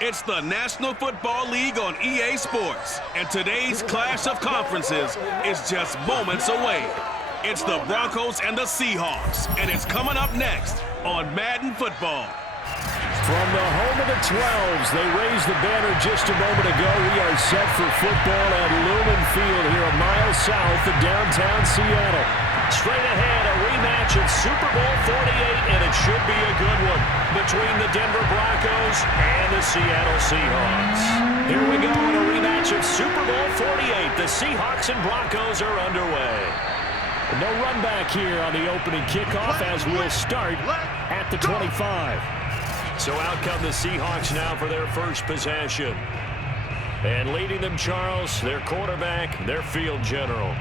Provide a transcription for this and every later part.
It's the National Football League on EA Sports, and today's clash of conferences is just moments away. It's the Broncos and the Seahawks, and it's coming up next on Madden Football. From the home of the 12s, they raised the banner just a moment ago. We are set for football at Lumen Field here a mile south of downtown Seattle. Straight ahead, a rematch of Super Bowl 48, and it should be a good one between the Denver Broncos and the Seattle Seahawks. Here we go in a rematch of Super Bowl 48. The Seahawks and Broncos are underway. No run back here on the opening kickoff as we'll start at the 25. So out come the Seahawks now for their first possession. And leading them, Charles, their quarterback, their field general.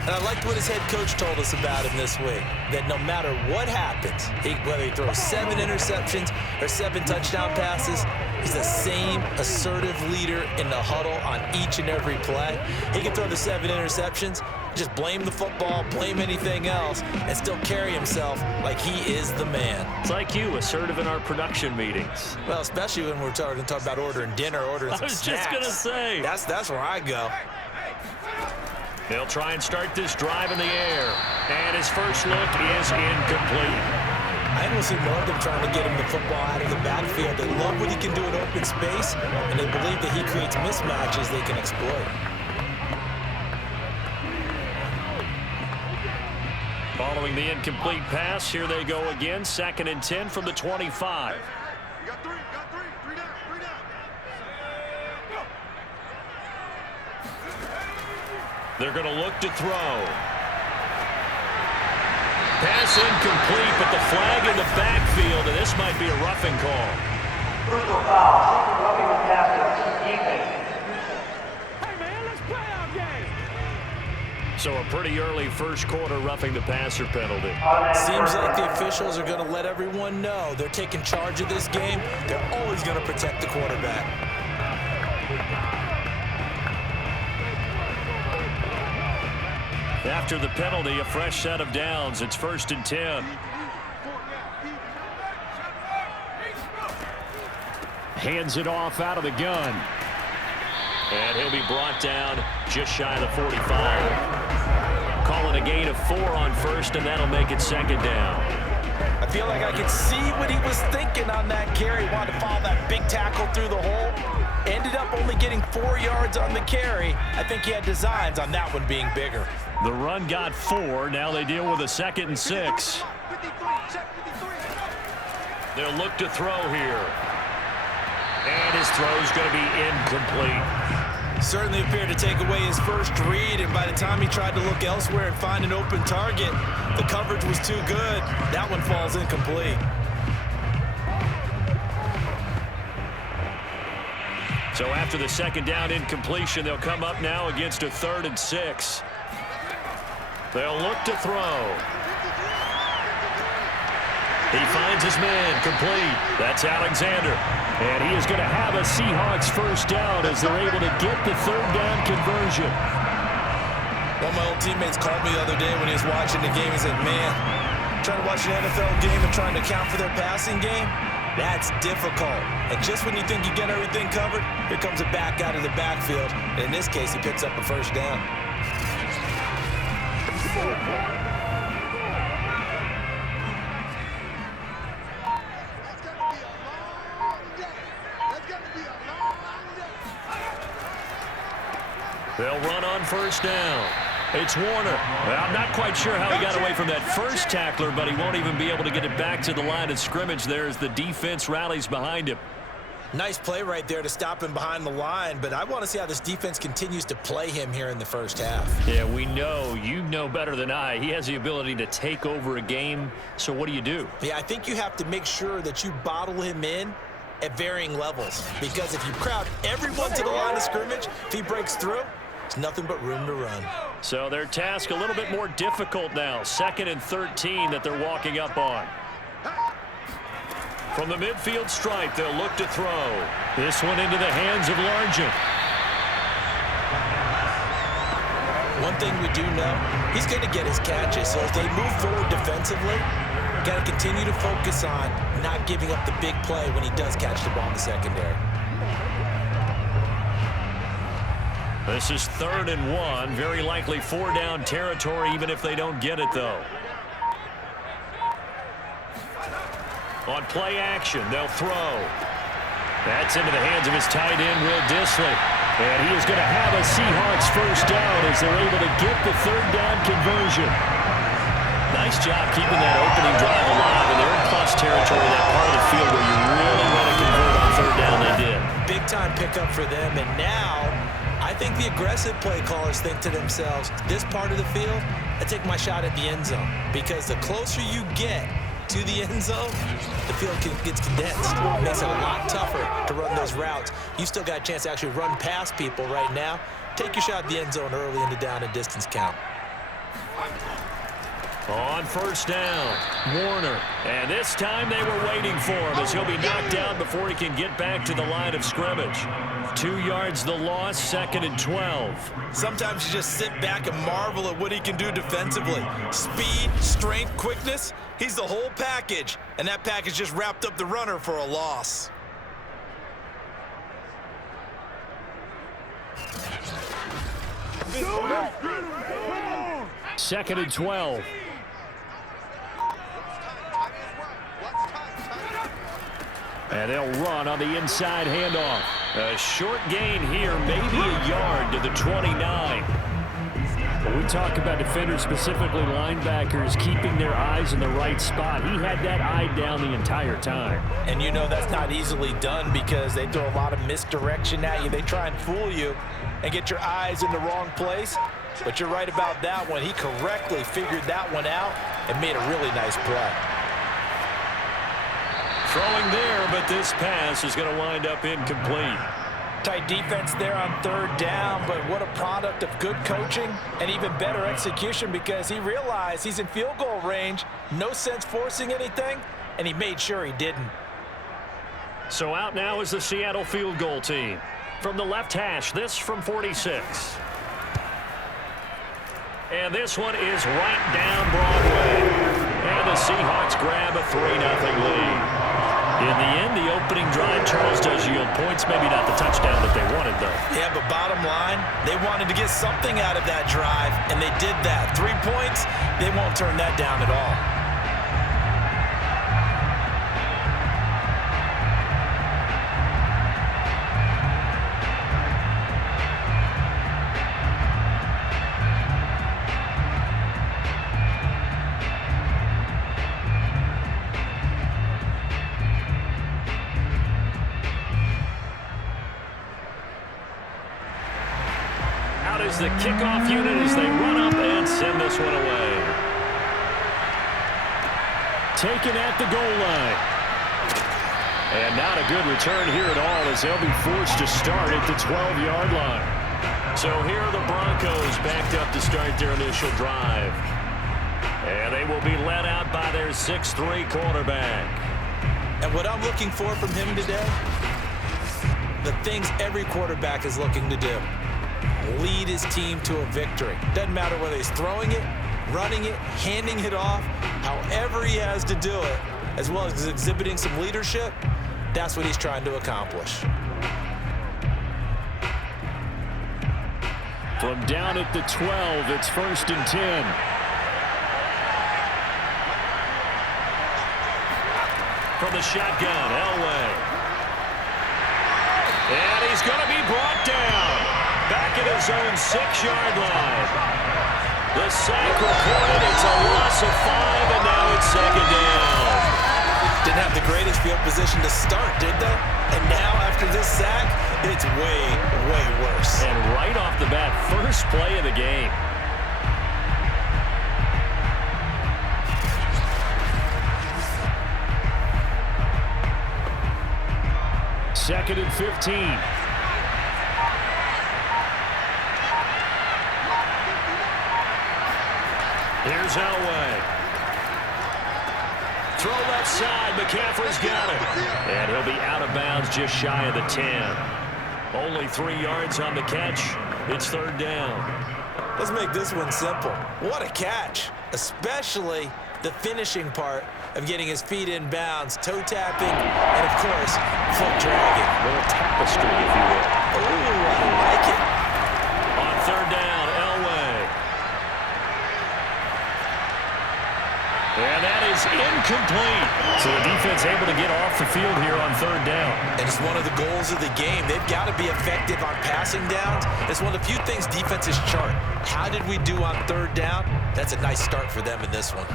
And I liked what his head coach told us about him this week, that no matter what happens, whether he throws 7 interceptions or 7 touchdown passes, he's the same assertive leader in the huddle on each and every play. He can throw the 7 interceptions, just blame the football, blame anything else, and still carry himself like he is the man. It's like you, assertive in our production meetings. Well, especially when we're talking about ordering dinner, ordering some snacks. I was just going to say. That's where I go. They'll try and start this drive in the air. And his first look is incomplete. I don't see Northern trying to get him the football out of the backfield. They love what he can do in open space, and they believe that he creates mismatches they can exploit. Following the incomplete pass, here they go again. 2nd and 10 from the 25. They're going to look to throw. Pass incomplete, but the flag in the backfield, and this might be a roughing call. Personal foul. Roughing the passer. Defense. Hey, man, let's play our game. So a pretty early first quarter roughing the passer penalty. Seems like the officials are going to let everyone know they're taking charge of this game. They're always going to protect the quarterback. After the penalty, a fresh set of downs. It's 1st and 10. Hands it off out of the gun. And he'll be brought down just shy of the 45. Calling a gain of 4 on first, and that'll make it 2nd down. I feel like I could see what he was thinking on that carry. Wanted to follow that big tackle through the hole. Ended up only getting 4 yards on the carry. I think he had designs on that one being bigger. The run got 4. Now they deal with a 2nd and 6. They'll look to throw here. And his throw's going to be incomplete. Certainly appeared to take away his first read, and by the time he tried to look elsewhere and find an open target, the coverage was too good. That one falls incomplete. So after the 2nd down incompletion, they'll come up now against a 3rd and 6. They'll look to throw. He finds his man, complete. That's Alexander. And he is going to have a Seahawks first down as they're able to get the 3rd down conversion. One of my old teammates called me the other day when he was watching the game. He said, man, trying to watch an NFL game and trying to account for their passing game, that's difficult. And just when you think you get everything covered, here comes a back out of the backfield. And in this case, he picks up a first down. They'll run on first down. It's Warner. I'm not quite sure how he got away from that first tackler, but he won't even be able to get it back to the line of scrimmage there as the defense rallies behind him. Nice play right there to stop him behind the line, but I want to see how this defense continues to play him here in the first half. Yeah, we know. You know better than I. He has the ability to take over a game, so what do you do? Yeah, I think you have to make sure that you bottle him in at varying levels, because if you crowd everyone to the line of scrimmage, if he breaks through, it's nothing but room to run. So their task a little bit more difficult now. 2nd and 13 that they're walking up on. From the midfield stripe, they'll look to throw. This one into the hands of Largent. One thing we do know, he's going to get his catches. So as they move forward defensively, got to continue to focus on not giving up the big play when he does catch the ball in the secondary. This is 3rd and 1. Very likely 4-down territory, even if they don't get it, though. On play action, they'll throw. That's into the hands of his tight end, Will Easley. And he is going to have a Seahawks first down as they're able to get the 3rd down conversion. Nice job keeping that opening drive alive, and they're in plus territory, that part of the field where you really want to convert on 3rd down. They did. Big-time pickup for them, and now I think the aggressive play callers think to themselves, this part of the field, I take my shot at the end zone, because the closer you get to the end zone, the field gets condensed. It makes it a lot tougher to run those routes. You still got a chance to actually run past people right now. Take your shot at the end zone early in the down and distance count. On 1st down, Warner. And this time they were waiting for him as he'll be knocked down before he can get back to the line of scrimmage. 2 yards the loss, 2nd and 12. Sometimes you just sit back and marvel at what he can do defensively. Speed, strength, quickness, he's the whole package. And that package just wrapped up the runner for a loss. Second and 12. And they'll run on the inside handoff. A short gain here, maybe a yard to the 29. When we talk about defenders, specifically linebackers, keeping their eyes in the right spot, he had that eye down the entire time. And you know that's not easily done because they throw a lot of misdirection at you. They try and fool you and get your eyes in the wrong place. But you're right about that one. He correctly figured that one out and made a really nice play. Throwing there, but this pass is going to wind up incomplete. Tight defense there on 3rd down, but what a product of good coaching and even better execution because he realized he's in field goal range, no sense forcing anything, and he made sure he didn't. So out now is the Seattle field goal team. From the left hash, this from 46. And this one is right down Broadway. And the Seahawks grab a 3-0 lead. In the end, the opening drive, Charles, does yield points. Maybe not the touchdown that they wanted, though. Yeah, but bottom line, they wanted to get something out of that drive, and they did that. 3 points, they won't turn that down at all. Is the kickoff unit as they run up and send this one away. Taken at the goal line. And not a good return here at all as they'll be forced to start at the 12-yard line. So here are the Broncos backed up to start their initial drive. And they will be led out by their 6'3" quarterback. And what I'm looking for from him today, the things every quarterback is looking to do. Lead his team to a victory. Doesn't matter whether he's throwing it, running it, handing it off, however he has to do it, as well as exhibiting some leadership, that's what he's trying to accomplish. From down at the 12, it's 1st and 10. From the shotgun, Elway. And he's going to be brought down. Back at his own 6-yard line. The sack recorded. It's a loss of 5, and now it's 2nd down. Didn't have the greatest field position to start, did they? And now after this sack, it's way, way worse. And right off the bat, first play of the game. Second and 15. Here's Elway. Throw left side. McCaffrey's got it. And he'll be out of bounds just shy of the 10. Only 3 yards on the catch. It's 3rd down. Let's make this one simple. What a catch, especially the finishing part of getting his feet in bounds, toe tapping, and of course, foot dragging. A little tapestry, if you will. Oh, I like it. third down, Elway. And that is incomplete. So the defense able to get off the field here on third down. And it's one of the goals of the game. They've got to be effective on passing downs. It's one of the few things defenses chart. How did we do on third down? That's a nice start for them in this one.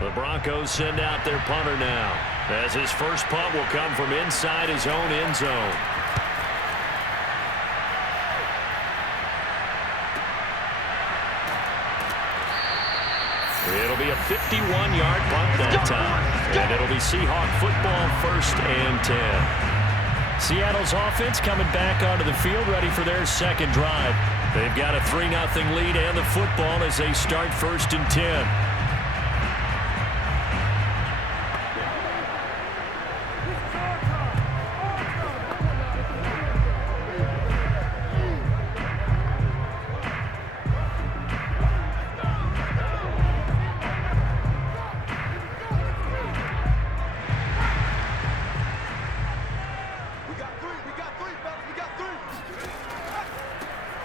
The Broncos send out their punter now, as his first punt will come from inside his own end zone. It'll be a 51-yard punt that time, and it'll be Seahawk football, 1st and 10. Seattle's offense coming back onto the field, ready for their second drive. They've got a 3-0 lead and the football as they start 1st and 10.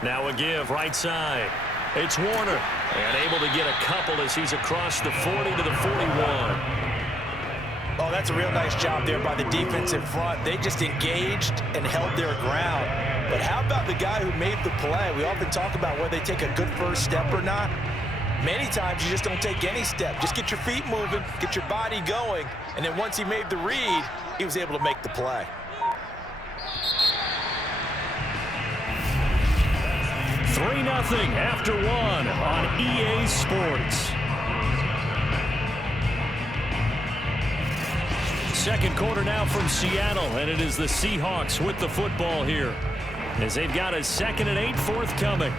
Now a give right side. It's Warner, and able to get a couple as he's across the 40 to the 41. Oh, that's a real nice job there by the defense in front. They just engaged and held their ground. But how about the guy who made the play? We often talk about whether they take a good first step or not. Many times you just don't take any step. Just get your feet moving, get your body going, and then once he made the read, he was able to make the play. 3-0 after 1 on EA Sports. Second quarter now from Seattle, and it is the Seahawks with the football here, as they've got a 2nd and 8 forthcoming.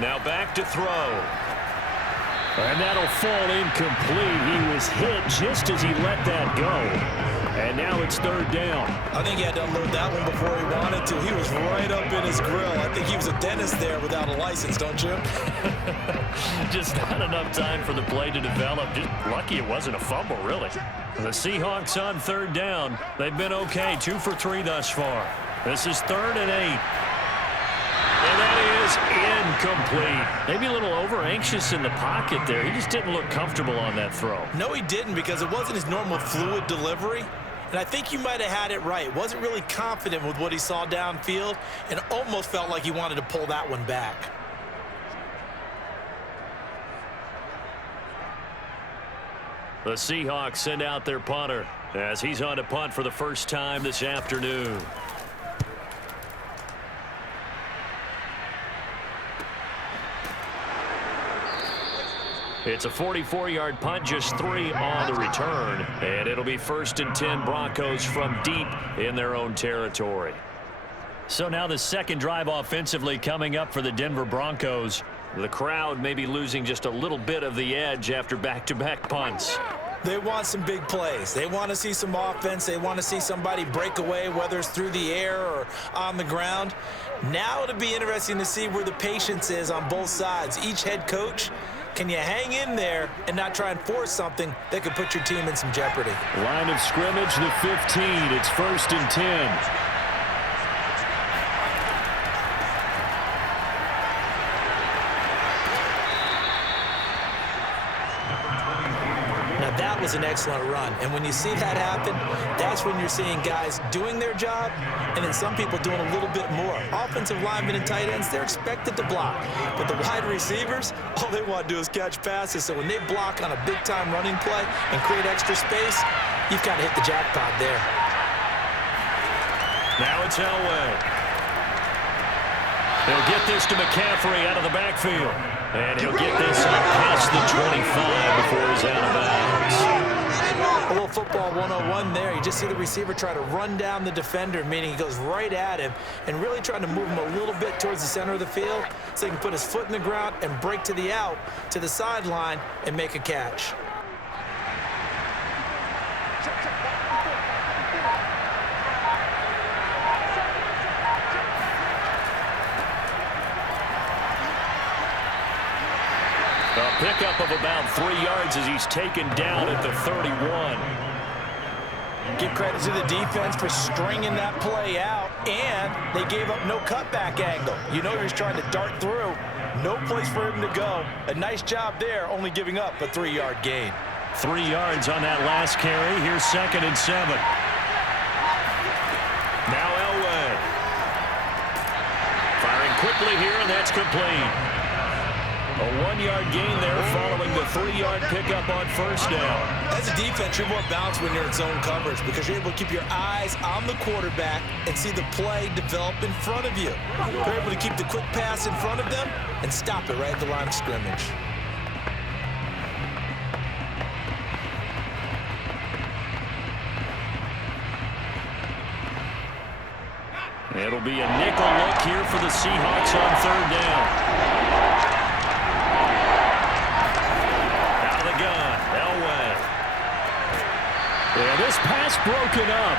Now back to throw. And that'll fall incomplete. He was hit just as he let that go. And now it's 3rd down. I think he had to unload that one before he wanted to. He was right up in his grill. I think he was a dentist there without a license, don't you? Just not enough time for the play to develop. Just lucky it wasn't a fumble, really. The Seahawks on 3rd down. They've been okay, 2 for 3 thus far. This is 3rd and 8. And that is incomplete. Maybe a little over-anxious in the pocket there. He just didn't look comfortable on that throw. No, he didn't, because it wasn't his normal fluid delivery. And I think you might have had it right. Wasn't really confident with what he saw downfield and almost felt like he wanted to pull that one back. The Seahawks send out their punter as he's on to punt for the first time this afternoon. It's a 44-yard punt, just 3 on the return, and it'll be 1st and 10 Broncos from deep in their own territory. So now the second drive offensively coming up for the Denver Broncos. The crowd may be losing just a little bit of the edge after back-to-back punts. They want some big plays. They want to see some offense. They want to see somebody break away, whether it's through the air or on the ground. Now it'll be interesting to see where the patience is on both sides. Each head coach, can you hang in there and not try and force something that could put your team in some jeopardy? Line of scrimmage, the 15. It's 1st and 10. That was an excellent run. And when you see that happen, that's when you're seeing guys doing their job and then some people doing a little bit more. Offensive linemen and tight ends, they're expected to block. But the wide receivers, all they want to do is catch passes. So when they block on a big-time running play and create extra space, you've kind of hit the jackpot there. Now it's Elway. He'll get this to McCaffrey out of the backfield. And he'll get this up past the 25 before he's out of bounds. A little football 101 there. You just see the receiver try to run down the defender, meaning he goes right at him and really trying to move him a little bit towards the center of the field so he can put his foot in the ground and break to the out, to the sideline, and make a catch. pickup of about 3 yards as he's taken down at the 31. Give credit to the defense for stringing that play out, and they gave up no cutback angle. You know he was trying to dart through. No place for him to go. A nice job there, only giving up a 3-yard gain. 3 yards on that last carry. Here's 2nd and 7. Now Elway. Firing quickly here, and that's complete. A 1-yard gain there following the 3-yard pickup on first down. As a defense, you're more balanced when you're in zone coverage because you're able to keep your eyes on the quarterback and see the play develop in front of you. You're able to keep the quick pass in front of them and stop it right at the line of scrimmage. It'll be a nickel look here for the Seahawks on 3rd down. Out of the gun, Elway. Yeah, this pass broken up.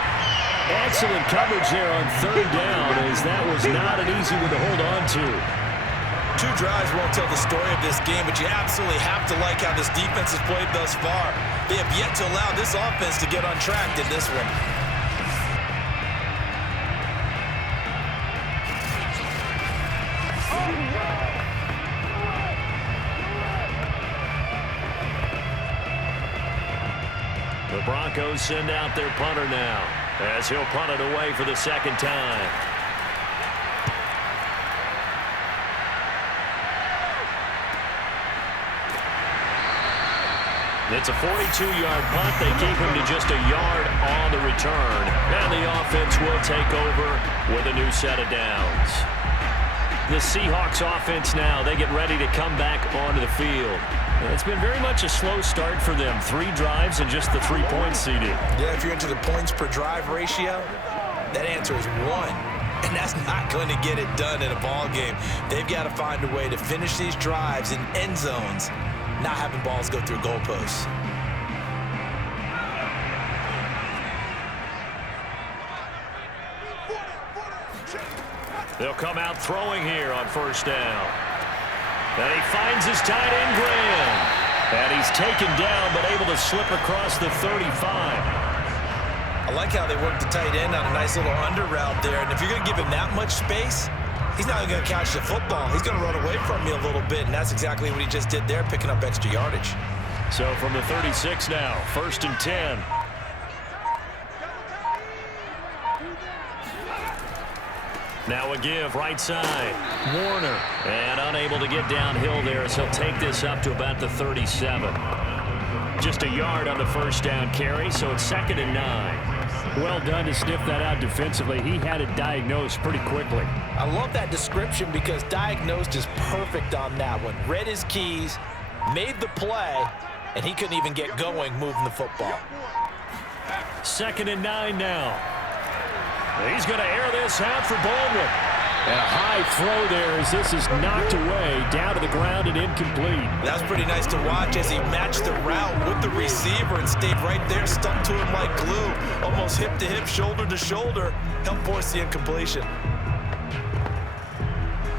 Excellent coverage there on 3rd down, as that was not an easy one to hold on to. 2 drives won't tell the story of this game, but you absolutely have to like how this defense has played thus far. They have yet to allow this offense to get on track in this one. The Broncos send out their punter now, as he'll punt it away for the 2nd time. It's a 42-yard punt. They keep him to just a yard on the return. And the offense will take over with a new set of downs. The Seahawks offense now, they get ready to come back onto the field. It's been very much a slow start for them. 3 drives and just the 3-point seeding. Yeah, if you're into the points per drive ratio, that answer is 1. And that's not going to get it done in a ball game. They've got to find a way to finish these drives in end zones, not having balls go through goalposts. They'll come out throwing here on 1st down. And he finds his tight end, Graham. And he's taken down, but able to slip across the 35. I like how they work the tight end on a nice little under route there. And if you're going to give him that much space, he's not going to catch the football. He's going to run away from you a little bit, and that's exactly what he just did there, picking up extra yardage. So from the 36 now, 1st and 10. Now a give right side. Warner. And unable to get downhill there as he'll take this up to about the 37. Just a yard on the 1st down carry, so it's 2nd and 9. Well done to sniff that out defensively. He had it diagnosed pretty quickly. I love that description because diagnosed is perfect on that one. Read his keys, made the play, and he couldn't even get going moving the football. 2nd and 9 now. He's going to air this out for Baldwin. And a high throw there as this is knocked away, down to the ground and incomplete. That's pretty nice to watch as he matched the route with the receiver and stayed right there, stuck to him like glue. Almost hip to hip, shoulder to shoulder, helped force the incompletion.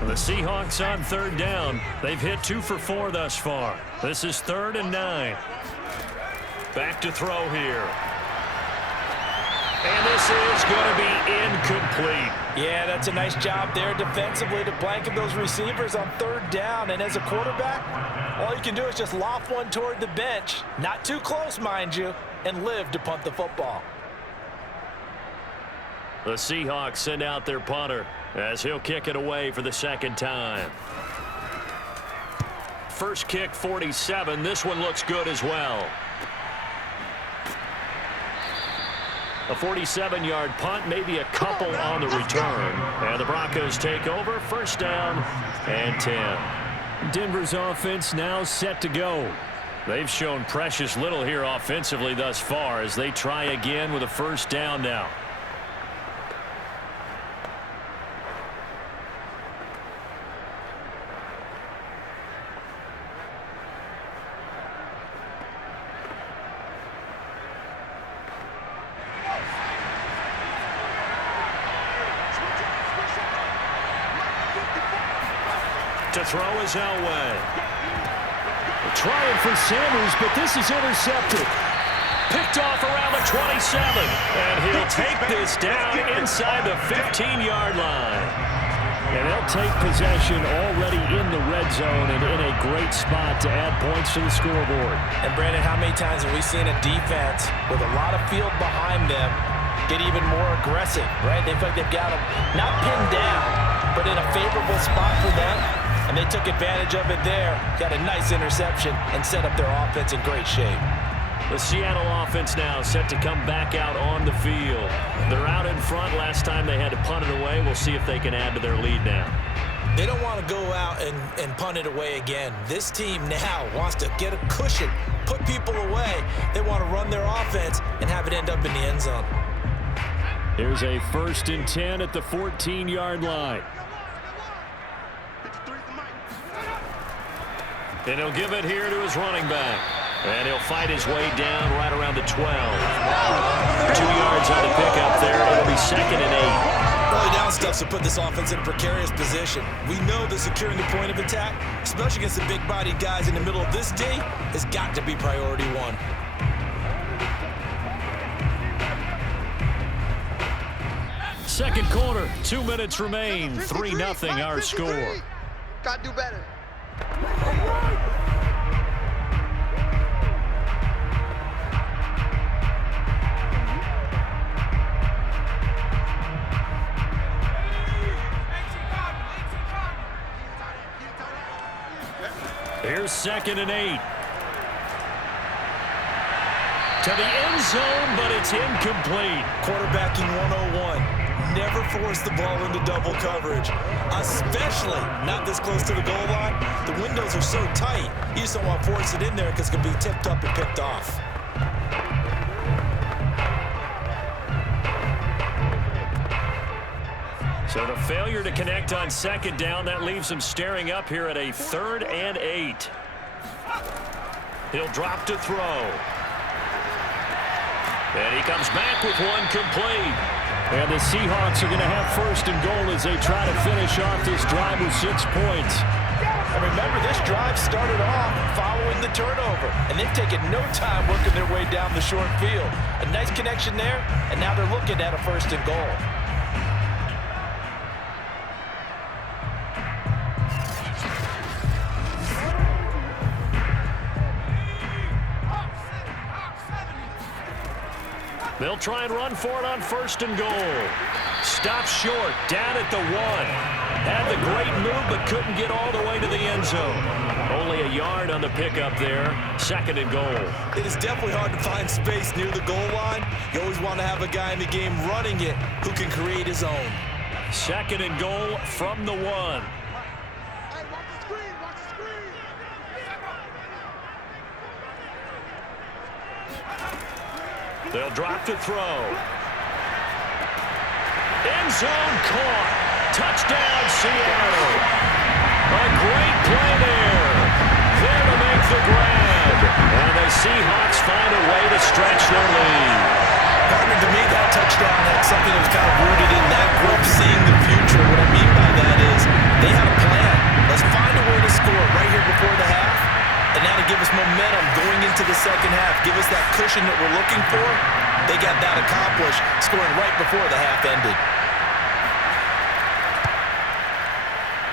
The Seahawks on 3rd down. They've hit 2 for 4 thus far. This is 3rd and 9. Back to throw here. And this is going to be incomplete. Yeah, that's a nice job there defensively to blanket those receivers on 3rd down. And as a quarterback, all you can do is just loft one toward the bench. Not too close, mind you, and live to punt the football. The Seahawks send out their punter as he'll kick it away for the 2nd time. First kick, 47. This one looks good as well. A 47-yard punt, maybe a couple on the return. And the Broncos take over, 1st down and 10. Denver's offense now set to go. They've shown precious little here offensively thus far as they try again with a 1st down now. To throw is Elway. trying for Sanders, but this is intercepted. Picked off around the 27. And he'll take this down inside the 15-yard line. And they'll take possession already in the red zone and in a great spot to add points to the scoreboard. And, Brandon, how many times have we seen a defense with a lot of field behind them get even more aggressive, right? They feel like they've got them not pinned down, but in a favorable spot for them. And they took advantage of it there, got a nice interception, and set up their offense in great shape. The Seattle offense now set to come back out on the field. They're out in front. Last time they had to punt it away. We'll see if they can add to their lead now. They don't want to go out and punt it away again. This team now wants to get a cushion, put people away. They want to run their offense and have it end up in the end zone. Here's a 1st and 10 at the 14-yard line. And he'll give it here to his running back. And he'll fight his way down right around the 12. 2 yards on the pickup there. It'll be 2nd and 8. Early down stuff to put this offense in a precarious position. We know that securing the point of attack, especially against the big-bodied guys in the middle of this D, has got to be priority one. Second quarter, 2 minutes remain. 3-0 our score. Got to do better. Here's 2nd and 8. To the end zone, but it's incomplete. Quarterbacking 101. Never force the ball into double coverage, especially not this close to the goal line. The windows are so tight, you just don't want to force it in there because it can be tipped up and picked off. So the failure to connect on 2nd down, that leaves him staring up here at a 3rd and 8. He'll drop to throw. And he comes back with one complete. And the Seahawks are going to have 1st and goal as they try to finish off this drive with 6 points. And remember, this drive started off following the turnover, and they've taken no time working their way down the short field. A nice connection there, and now they're looking at a 1st and goal. They'll try and run for it on 1st and goal. Stop short, down at the 1. Had the great move, but couldn't get all the way to the end zone. Only a yard on the pickup there. 2nd and goal. It is definitely hard to find space near the goal line. You always want to have a guy in the game running it who can create his own. 2nd and goal from the 1. They'll drop to throw. End zone caught. Touchdown, Seattle. A great play there. There to make the grab. And the Seahawks find a way to stretch their lead. Partner, to me, that touchdown had something that was kind of rooted in that group seeing the future. What I mean by that is they had a plan. Let's find a way to score right here before the half. And now to give us momentum going into the second half, give us that cushion that we're looking for, they got that accomplished, scoring right before the half ended.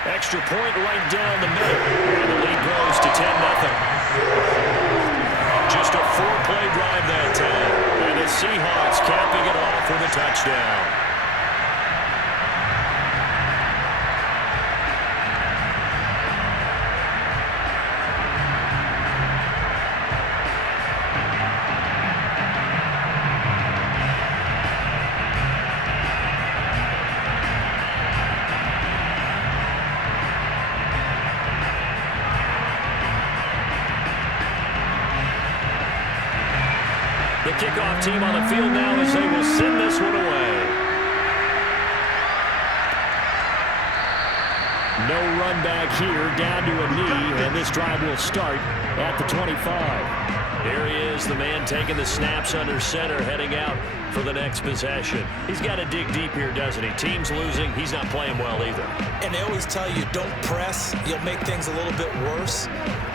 Extra point right down the middle. And the lead grows to 10-0. Just a 4-play drive that time. And the Seahawks capping it off with a touchdown. The kickoff team on the field now as they will send this one away. No run back here, down to a knee, and this drive will start at the 25. Here he is, the man taking the snaps under center, heading out for the next possession. He's got to dig deep here, doesn't he? Team's losing. He's not playing well either. And they always tell you, don't press. You'll make things a little bit worse.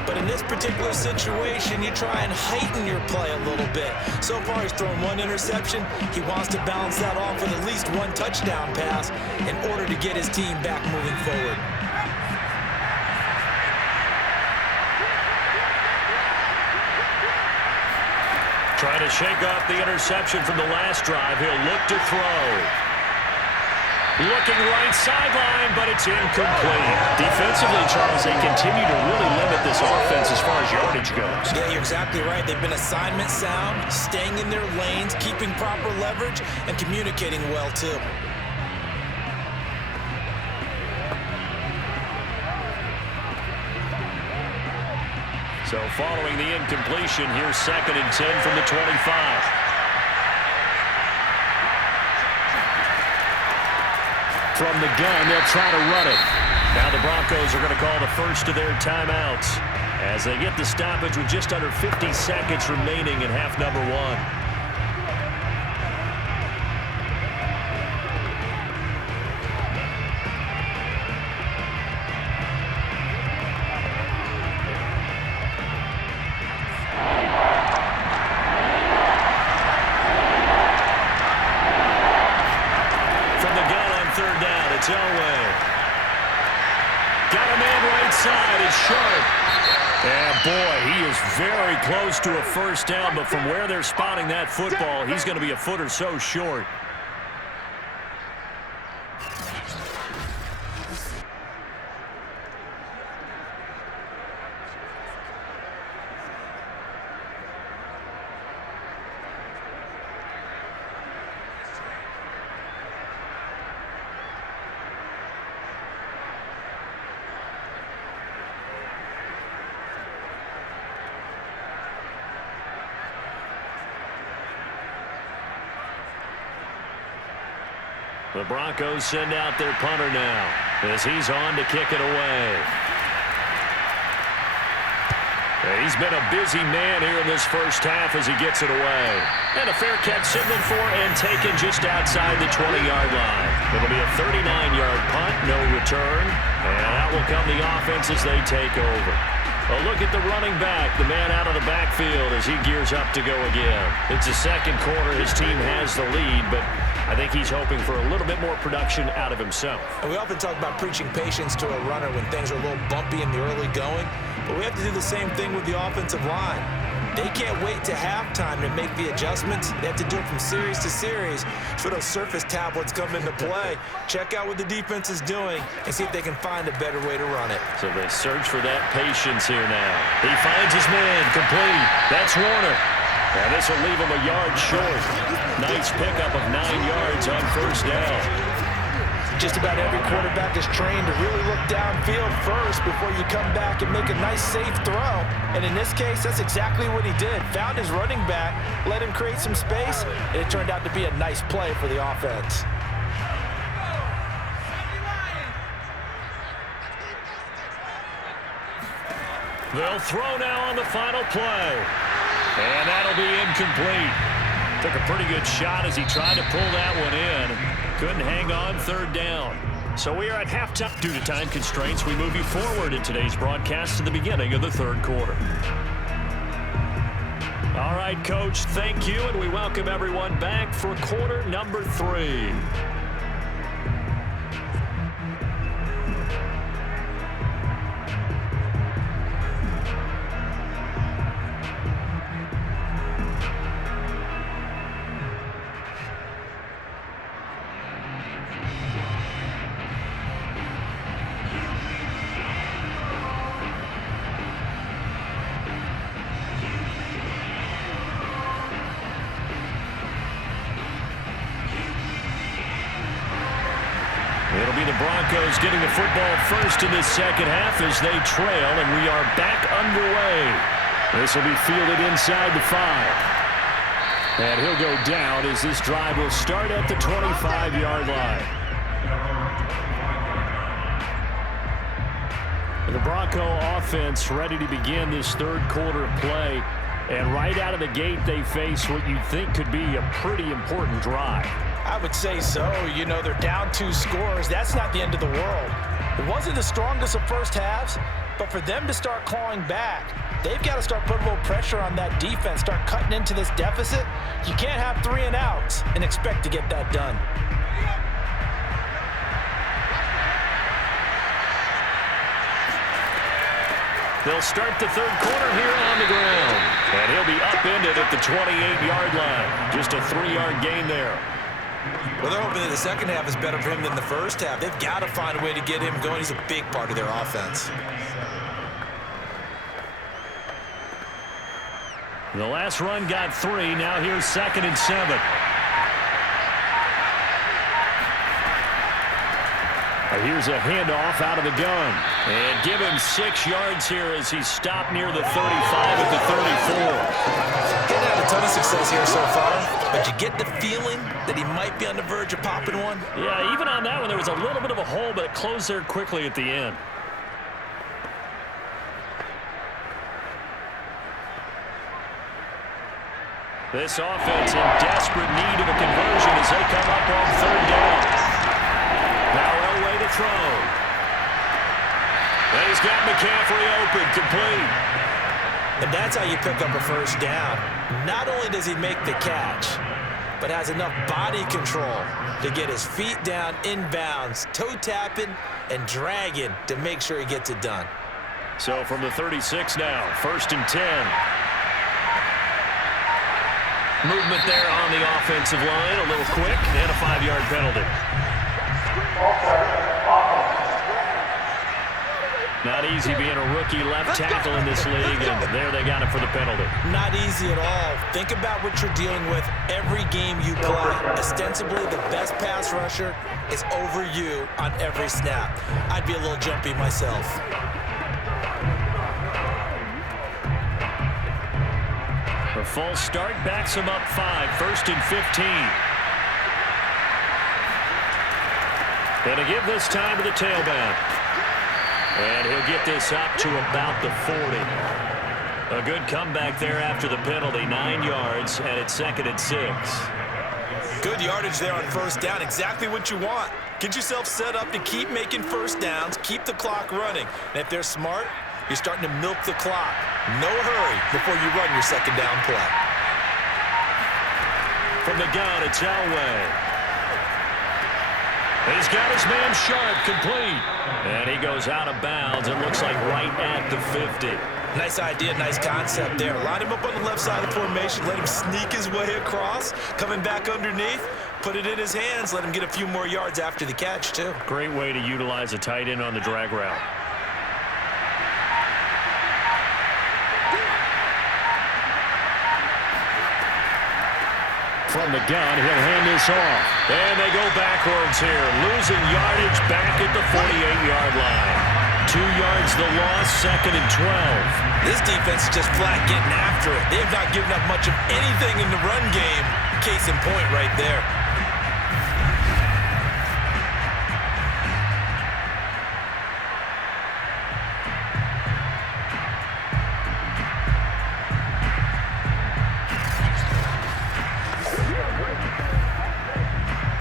But in this particular situation, you try and heighten your play a little bit. So far, he's thrown one interception. He wants to balance that off with at least one touchdown pass in order to get his team back moving forward. Trying to shake off the interception from the last drive. He'll look to throw. Looking right sideline, but it's incomplete. Defensively, Charles, they continue to really limit this offense as far as yardage goes. Yeah, you're exactly right. They've been assignment sound, staying in their lanes, keeping proper leverage, and communicating well, too. So following the incompletion, here's 2nd and 10 from the 25. From the gun, they'll try to run it. Now the Broncos are going to call the first of their timeouts as they get the stoppage with just under 50 seconds remaining in half number 1. It's Elway. Got a man right side. It's Sharpe. And boy, he is very close to a first down, but from where they're spotting that football, he's going to be a foot or so short. The Broncos send out their punter now as he's on to kick it away. He's been a busy man here in this first half as he gets it away. And a fair catch signaled for and taken just outside the 20-yard line. It'll be a 39-yard punt, no return. And out will come the offense as they take over. A look at the running back, the man out of the backfield as he gears up to go again. It's the second quarter. His team has the lead, but I think he's hoping for a little bit more production out of himself. And we often talk about preaching patience to a runner when things are a little bumpy in the early going, but we have to do the same thing with the offensive line. They can't wait to halftime to make the adjustments. They have to do it from series to series. So those surface tablets come into play. Check out what the defense is doing and see if they can find a better way to run it. So they search for that patience here now. He finds his man, complete. That's Warner. And this will leave him a yard short. Nice pickup of 9 yards on first down. Just about every quarterback is trained to really look downfield first before you come back and make a nice, safe throw. And in this case, that's exactly what he did. Found his running back, let him create some space, and it turned out to be a nice play for the offense. They'll throw now on the final play. And that'll be incomplete. Took a pretty good shot as he tried to pull that one in. Couldn't hang on third down. So we are at halftime. Due to time constraints, we move you forward in today's broadcast to the beginning of the third quarter. All right, Coach, thank you, and we welcome everyone back for quarter number 3. It'll be the Broncos getting the football first in this second half as they trail, and we are back underway. This will be fielded inside the 5. And he'll go down as this drive will start at the 25-yard line. The Bronco offense ready to begin this third quarter of play. And right out of the gate, they face what you'd think could be a pretty important drive. I would say so. You know, they're down 2 scores. That's not the end of the world. It wasn't the strongest of first halves, But for them to start clawing back, they've got to start putting a little pressure on that defense, start cutting into this deficit. You can't have 3 and outs and expect to get that done. They'll start the third quarter here on the ground. And he'll be upended at the 28-yard line. Just a 3-yard gain there. Well, they're hoping that the second half is better for him than the first half. They've got to find a way to get him going. He's a big part of their offense. The last run got 3. Now here's 2nd and 7. Here's a handoff out of the gun. And give him 6 yards here as he's stopped near the 35 at the 34. Getting had a ton of success here so far, but you get the feeling that he might be on the verge of popping one. Yeah, even on that one, there was a little bit of a hole, but it closed there quickly at the end. This offense in desperate need of a conversion as they come up on 3rd down. Now Elway to throw. And he's got McCaffrey open, complete. And that's how you pick up a first down. Not only does he make the catch, but has enough body control to get his feet down inbounds, toe tapping and dragging to make sure he gets it done. So from the 36 now, 1st and 10. Movement there on the offensive line, a little quick, and a 5-yard penalty. Not easy being a rookie left tackle in this league, and there they got it for the penalty. Not easy at all. Think about what you're dealing with every game you play. Ostensibly, the best pass rusher is over you on every snap. I'd be a little jumpy myself. A false start backs him up 5, 1st and 15. And to give this time to the tailback. And he'll get this up to about the 40. A good comeback there after the penalty, 9 yards, and it's 2nd and 6. Good yardage there on 1st down, exactly what you want. Get yourself set up to keep making first downs, keep the clock running. And if they're smart, you're starting to milk the clock. No hurry before you run your 2nd down play. From the gun, it's Elway. He's got his man Sharpe complete. And he goes out of bounds. It looks like right at the 50. Nice idea, nice concept there. Line him up on the left side of the formation. Let him sneak his way across. Coming back underneath. Put it in his hands. Let him get a few more yards after the catch, too. Great way to utilize a tight end on the drag route. From the gun, he'll hand this off. And they go backwards here, losing yardage back at the 48-yard line. 2 yards the loss, 2nd and 12. This defense is just flat getting after it. They have not given up much of anything in the run game. Case in point right there.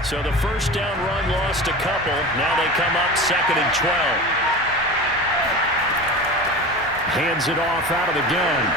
So the first down run lost a couple. Now they come up 2nd and 12. Hands it off out of the gun.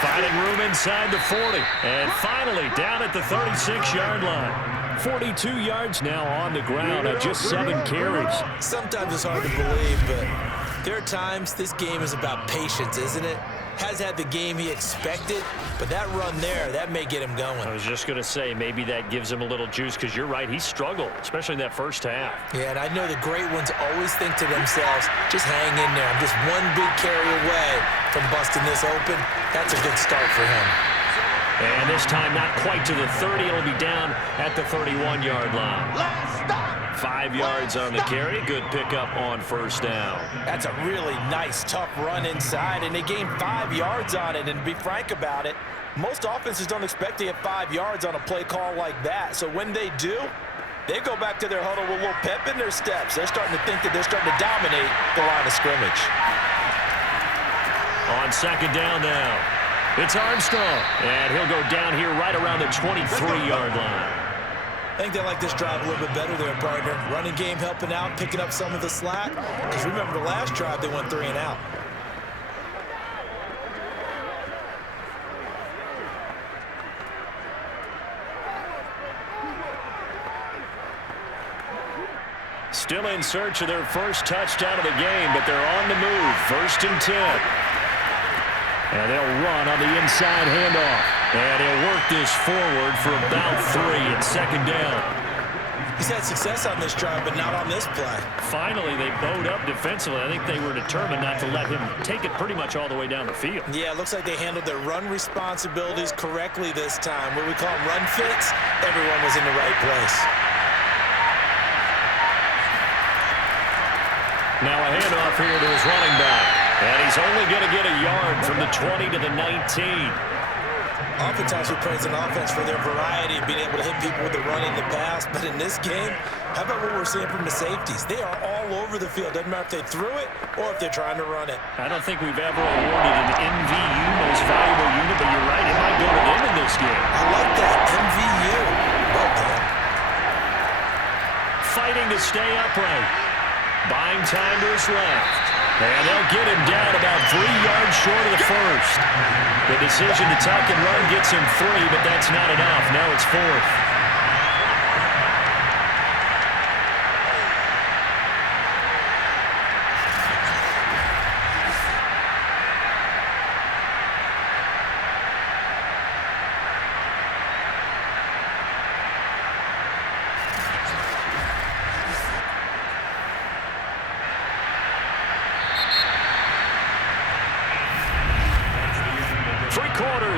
Finding room inside the 40. And finally down at the 36-yard line. 42 yards now on the ground at just 7 carries. Sometimes it's hard to believe, but there are times this game is about patience, isn't it? Has had the game he expected, but that run there, that may get him going. I was just going to say, maybe that gives him a little juice, because you're right, he struggled, especially in that first half. Yeah, and I know the great ones always think to themselves, just hang in there. I'm just one big carry away from busting this open. That's a good start for him. And this time, not quite to the 30. It'll be down at the 31-yard line. 5 yards on the carry. Good pickup on first down. That's a really nice, tough run inside, and they gained 5 yards on it. And to be frank about it, most offenses don't expect to get 5 yards on a play call like that. So when they do, they go back to their huddle with a little pep in their steps. They're starting to think that they're starting to dominate the line of scrimmage. On 2nd down now, it's Armstrong. And he'll go down here right around the 23-yard line. I think they like this drive a little bit better there, partner. Running game helping out, picking up some of the slack. Because remember the last drive, they went 3 and out. still in search of their first touchdown of the game, but they're on the move. 1st and 10. And they'll run on the inside handoff. And he'll work this forward for about 3 and 2nd down. He's had success on this drive, but not on this play. Finally, they bowed up defensively. I think they were determined not to let him take it pretty much all the way down the field. Yeah, it looks like they handled their run responsibilities correctly this time. What we call them run fits, everyone was in the right place. Now a handoff here to his running back. And he's only going to get a yard from the 20 to the 19. Oftentimes we praise an offense for their variety, being able to hit people with the run and the pass. But in this game, how about what we're seeing from the safeties? They are all over the field. Doesn't matter if they threw it or if they're trying to run it. I don't think we've ever awarded an MVU, most valuable unit, but you're right, it might go to them in this game. I like that, MVU. Well done. Fighting to stay upright. Buying time to his left. And they'll get him down about 3 yards short of the first. The decision to tuck and run gets him 3, but that's not enough. Now it's 4th.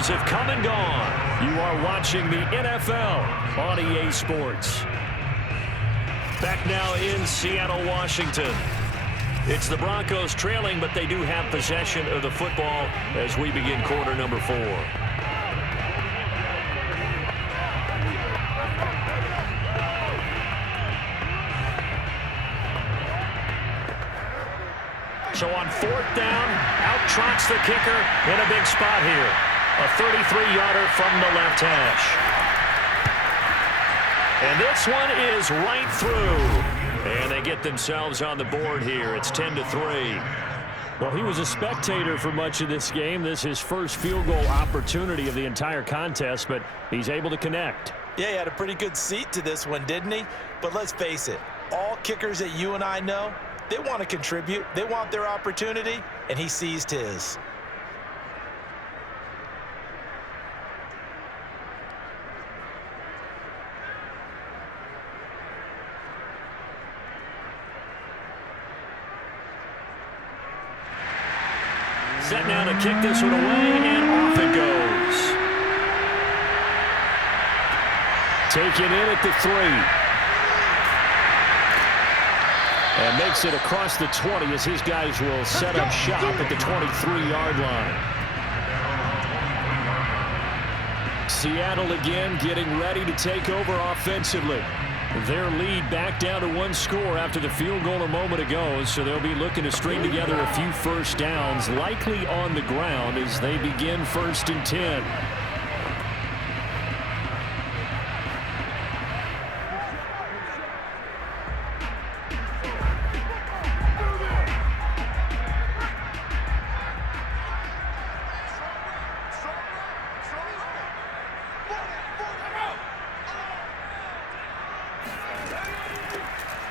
Have come and gone. You are watching the NFL on EA Sports. Back now in Seattle, Washington. It's the Broncos trailing, but they do have possession of the football as we begin quarter number 4. So on 4th down, out trots the kicker in a big spot here. A 33-yarder from the left hash. And this one is right through. And they get themselves on the board here. It's 10-3. Well, he was a spectator for much of this game. This is his first field goal opportunity of the entire contest, but he's able to connect. Yeah, he had a pretty good seat to this one, didn't he? But let's face it, all kickers that you and I know, they want to contribute. They want their opportunity, and he seized his. Set now to kick this one away, and off it goes. Taken in at the 3. And makes it across the 20 as his guys will set up shop at the 23-yard line. Seattle again getting ready to take over offensively. Their lead back down to 1 score after the field goal a moment ago, so they'll be looking to string together a few first downs, likely on the ground as they begin 1st and 10.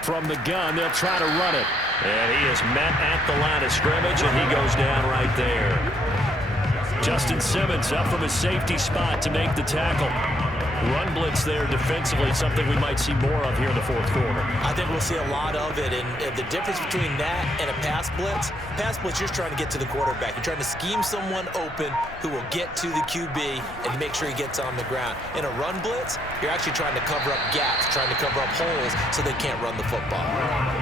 From the gun, they'll try to run it. And he is met at the line of scrimmage, and he goes down right there. Justin Simmons up from his safety spot to make the tackle. Run blitz there defensively, something we might see more of here in the 4th quarter. I think we'll see a lot of it, and the difference between that and a pass blitz, you're just trying to get to the quarterback. You're trying to scheme someone open who will get to the QB and make sure he gets on the ground. In a run blitz, you're actually trying to cover up gaps, trying to cover up holes so they can't run the football.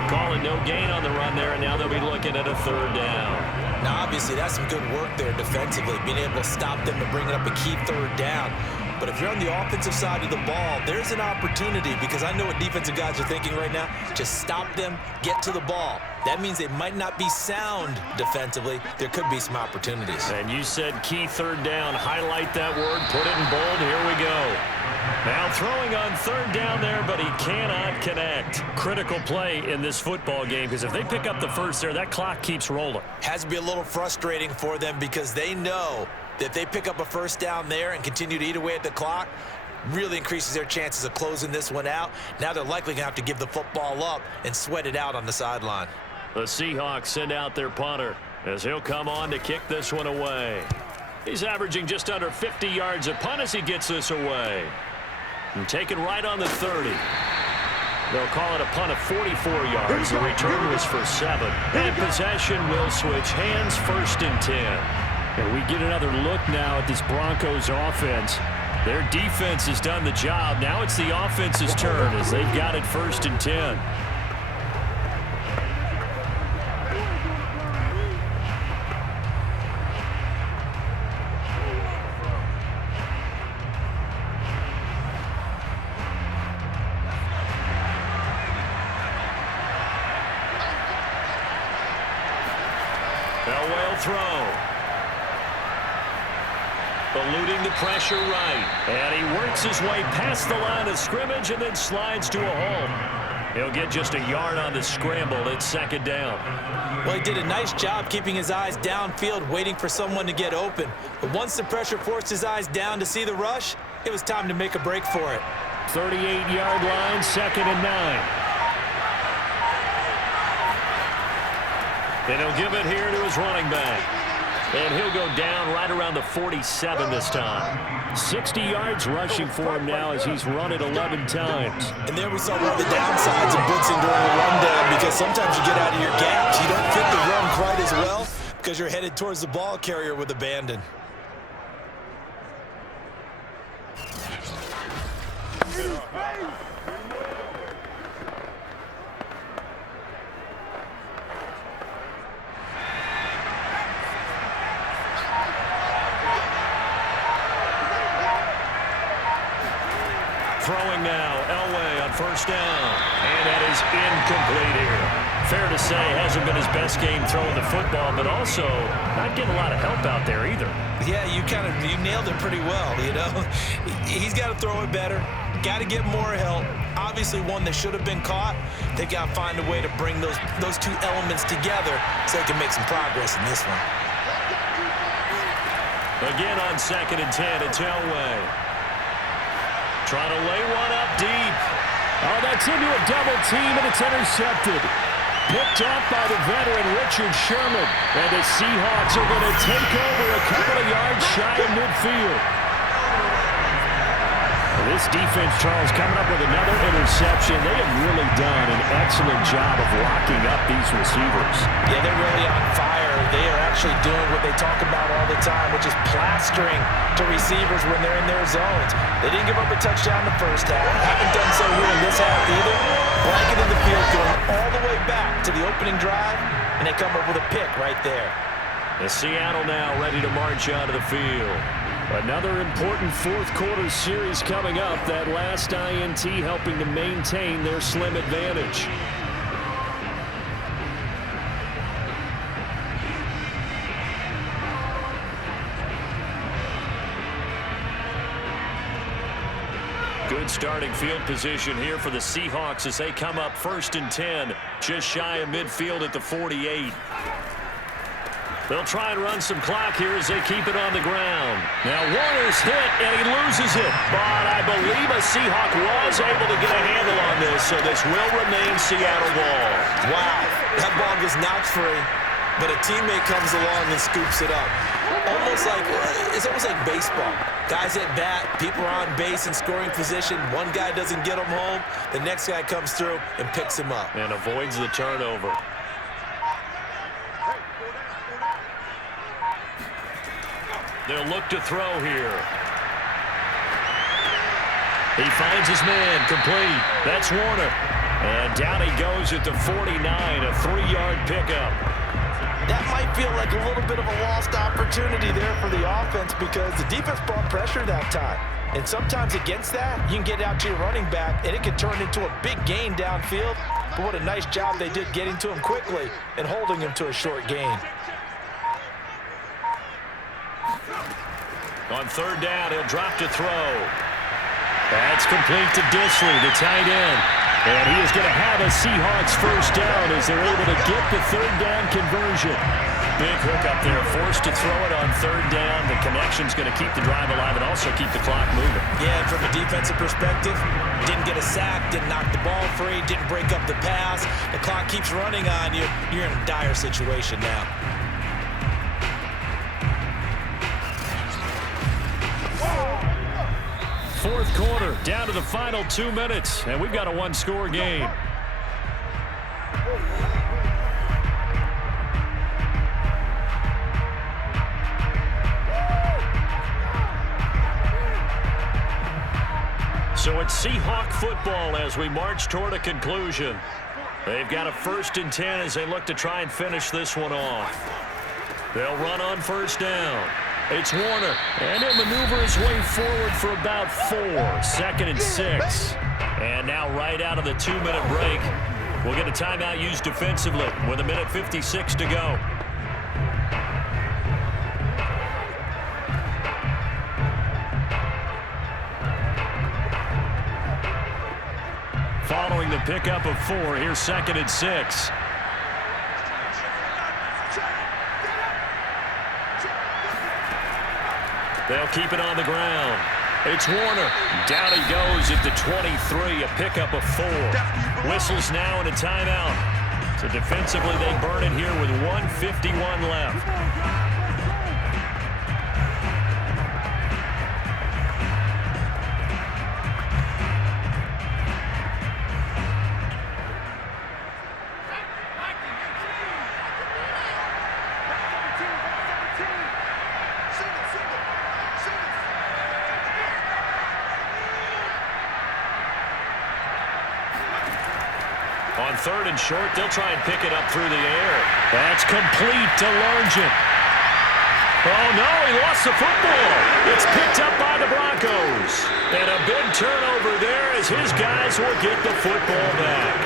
Calling no gain on the run there, and now they'll be looking at a 3rd down. Now, obviously, that's some good work there defensively, being able to stop them and bringing up a key 3rd down. But if you're on the offensive side of the ball, there's an opportunity, because I know what defensive guys are thinking right now. Just stop them, get to the ball. That means they might not be sound defensively. There could be some opportunities. And you said key 3rd down. Highlight that word. Put it in bold. Here we go. Now throwing on 3rd down there, but he cannot connect. Critical play in this football game, because if they pick up the first there, that clock keeps rolling. Has to be a little frustrating for them, because they know that if they pick up a 1st down there and continue to eat away at the clock, really increases their chances of closing this one out. Now they're likely going to have to give the football up and sweat it out on the sideline. The Seahawks send out their punter as he'll come on to kick this one away. He's averaging just under 50 yards a punt as he gets this away. And taken right on the 30. They'll call it a punt of 44 yards. The return was for 7. And possession will switch hands, 1st and 10. And we get another look now at this Broncos offense. Their defense has done the job. Now it's the offense's turn as they've got it 1st and 10. Elway will throw. Eluding the pressure right. And he works his way past the line of scrimmage and then slides to a hole. He'll get just a yard on the scramble. It's 2nd down. Well, he did a nice job keeping his eyes downfield, waiting for someone to get open. But once the pressure forced his eyes down to see the rush, it was time to make a break for it. 38-yard line, 2nd and 9. And he'll give it here to his running back. And he'll go down right around the 47 this time. 60 yards rushing for him now as he's run it 11 times. And there we saw one of the downsides of blitzing during a rundown, because sometimes you get out of your gaps. You don't fit the run quite as well because you're headed towards the ball carrier with abandon. Throwing now, Elway on 1st down. And that is incomplete here. Fair to say, hasn't been his best game throwing the football, but also not getting a lot of help out there either. Yeah, you nailed it pretty well, you know. He's got to throw it better. Got to get more help. Obviously one that should have been caught. They've got to find a way to bring those two elements together so they can make some progress in this one. Again on 2nd and 10, it's Elway. Trying to lay one up deep. Oh, that's into a double team, and it's intercepted. Picked off by the veteran Richard Sherman. And the Seahawks are going to take over a couple of yards shy of midfield. This defense, Charles, coming up with another interception. They have really done an excellent job of locking up these receivers. Yeah, they're really on fire. They are actually doing what they talk about all the time, which is plastering to receivers when they're in their zones. They didn't give up a touchdown in the first half. Haven't done so here in this half either. Blanket in the field going all the way back to the opening drive, and they come up with a pick right there. The Seattle now ready to march onto the field. Another important 4th quarter series coming up. That last INT helping to maintain their slim advantage. Good starting field position here for the Seahawks as they come up 1st and 10, just shy of midfield at the 48. They'll try and run some clock here as they keep it on the ground. Now Warner's hit, and he loses it. But I believe a Seahawk was able to get a handle on this, so this will remain Seattle ball. Wow, that ball gets knocked free, but a teammate comes along and scoops it up. It's almost like baseball. Guys at bat, people are on base in scoring position. One guy doesn't get them home. The next guy comes through and picks him up. And avoids the turnover. They'll look to throw here. He finds his man, complete. That's Warner. And down he goes at the 49, a 3-yard pickup. That might feel like a little bit of a lost opportunity there for the offense because the defense brought pressure that time. And sometimes against that, you can get out to your running back, and it can turn into a big gain downfield. But what a nice job they did getting to him quickly and holding him to a short gain. On 3rd down, he'll drop to throw. That's complete to Easley, the tight end. And he is going to have a Seahawks 1st down as they're able to get the 3rd down conversion. Big hook up there, forced to throw it on third down. The connection's going to keep the drive alive and also keep the clock moving. Yeah, and from a defensive perspective, didn't get a sack, didn't knock the ball free, didn't break up the pass. The clock keeps running on you. You're in a dire situation now. Fourth quarter, down to the final 2 minutes, and we've got a one-score game. So it's Seahawk football as we march toward a conclusion. They've got a 1st and 10 as they look to try and finish this one off. They'll run on first down. It's Warner, and he'll maneuver his way forward for about 4. 2nd and 6. And now right out of the 2-minute break, we'll get a timeout used defensively with 1:56 to go. Following the pickup of 4, here's 2nd and 6. They'll keep it on the ground. It's Warner. Down he goes at the 23, a pickup of 4. Whistles now and a timeout. So defensively they burn it here with 1:51 left. On 3rd and short, they'll try and pick it up through the air. That's complete to Largent. Oh, no, he lost the football. It's picked up by the Broncos. And a big turnover there as his guys will get the football back.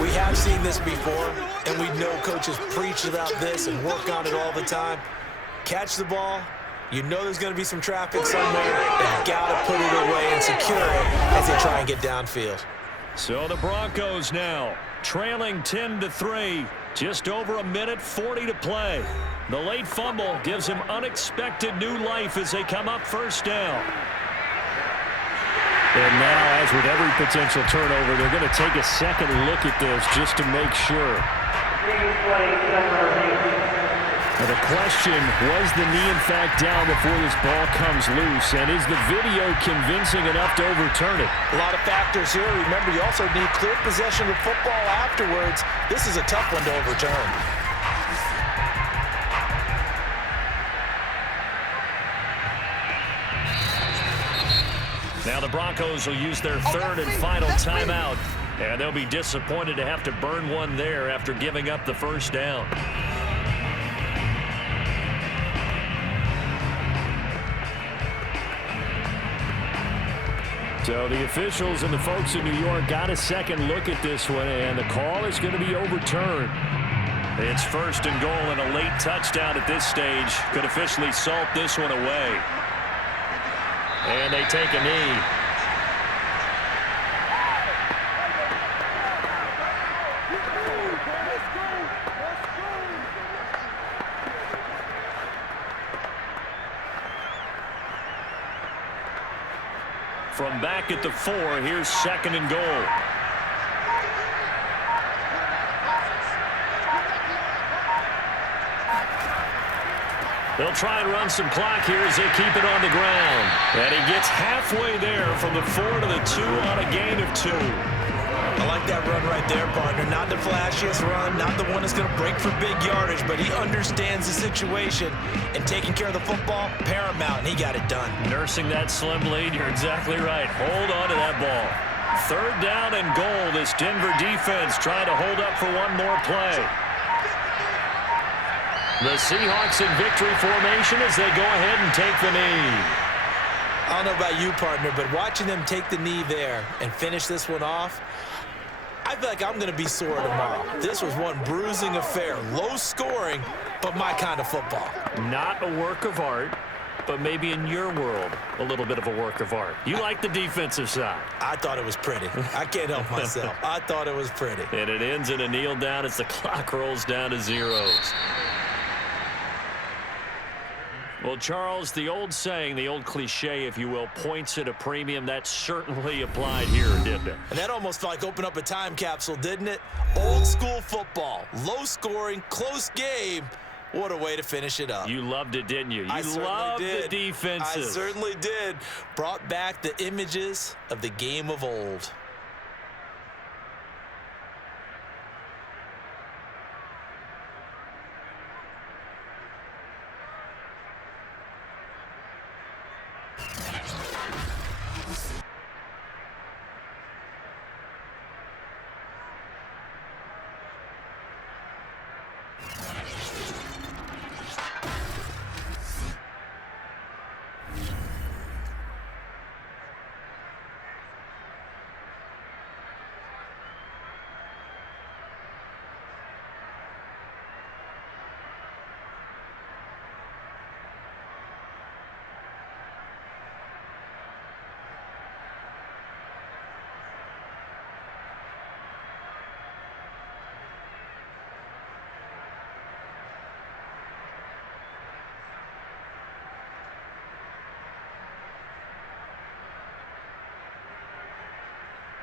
We have seen this before, and we know coaches preach about this and work on it all the time. Catch the ball. You know there's going to be some traffic somewhere. They've got to put it away and secure it as they try and get downfield. So the Broncos now trailing 10-3. Just over 1:40 to play. The late fumble gives him unexpected new life as they come up first down. And now, as with every potential turnover, they're going to take a second look at this just to make sure. Now the question, was the knee in fact down before this ball comes loose? And is the video convincing enough to overturn it? A lot of factors here. Remember, you also need clear possession of the football afterwards. This is a tough one to overturn. Now the Broncos will use their 3rd and final timeout. And they'll be disappointed to have to burn one there after giving up the first down. So the officials and the folks in New York got a second look at this one, and the call is going to be overturned. It's 1st and goal, and a late touchdown at this stage could officially salt this one away. And they take a knee. From back at the 4, here's 2nd and goal. They'll try and run some clock here as they keep it on the ground. And he gets halfway there from the 4 to the 2 on a gain of 2. I like that run right there, partner. Not the flashiest run, not the one that's going to break for big yardage, but he understands the situation, and taking care of the football, paramount, and he got it done. Nursing that slim lead, you're exactly right. Hold on to that ball. 3rd down and goal. This Denver defense trying to hold up for one more play. The Seahawks in victory formation as they go ahead and take the knee. I don't know about you, partner, but watching them take the knee there and finish this one off, I feel like I'm going to be sore tomorrow. This was one bruising affair. Low scoring, but my kind of football. Not a work of art. but maybe in your world, a little bit of a work of art. You like the defensive side. I thought it was pretty. I can't help myself. I thought it was pretty. And it ends in a kneel down as the clock rolls down to zeros. Well, Charles, the old saying, the old cliche, if you will, points at a premium. That certainly applied here, didn't it? And that almost felt like opened up a time capsule, didn't it? Old school football, low scoring, close game. What a way to finish it up. You loved it, didn't you? I You loved the defenses. I certainly did. Brought back the images of the game of old.